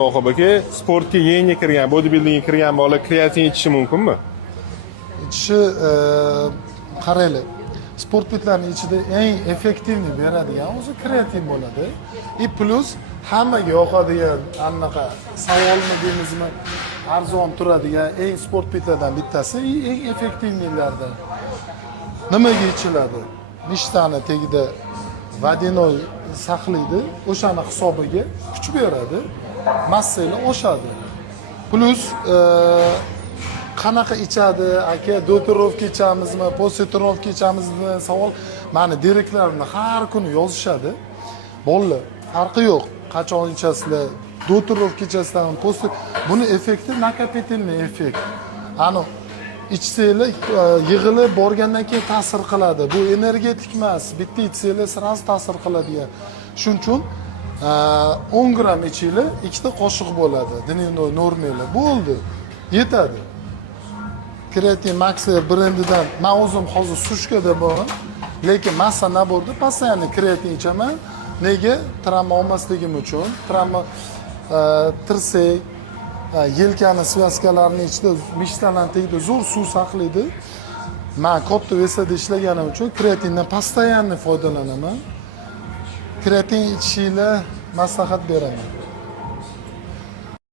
Oxib aka, sportga yangi kirgan, bodybuildingga kirgan bola kreatin ichishi mumkinmi? İçişi qarayli. Sport bitlarning ichida eng effektivni beradigan o'zi kreatin bo'ladi. Plus hammaga yoqadigan anaqa savolni deymizmi, arzon turadigan eng sport bitlardan bittasi eng effektivnilardan. Nimaga ichiladi? Nishtani tagida vadinoy saqlaydi, o'shani hisobiga kuch beradi, massalar oshadi. Plus qanaqa ichadi aka, do'tirovka ichamizmi, positrovka ichamizmi savol mani direktlarimni har kuni yozishadi. Bolalar, farqi yo'q. Qachon ichasizlar, do'tirovka ichasizlarmi, buni effekti nakopitelniy effekt. Ani ichsanglar yig'ilib borgandan keyin ta'sir qiladi. Bu energetik emas, bitta ichsanglar sразу ta'sir qiladigan. Shuning uchun 10 gram ichinglar, 2 ta qoshiq bo'ladi. Dnevnoy normalar bo'ldi. Yetadi. Kreatin Max brendidan men o'zim hozir sushkada boraman, lekin massa naborda постоянно kreatin ichaman. Nega? Travma olmasligim uchun. Travma tirsak, yelkani svyazkalarining ichida mishtalarning tagida zo'r suv saqlaydi. Men katta vesada ishlaganim uchun kreatindan постоянно foydalanaman. Kreatin ichishinglar maslahat beraman.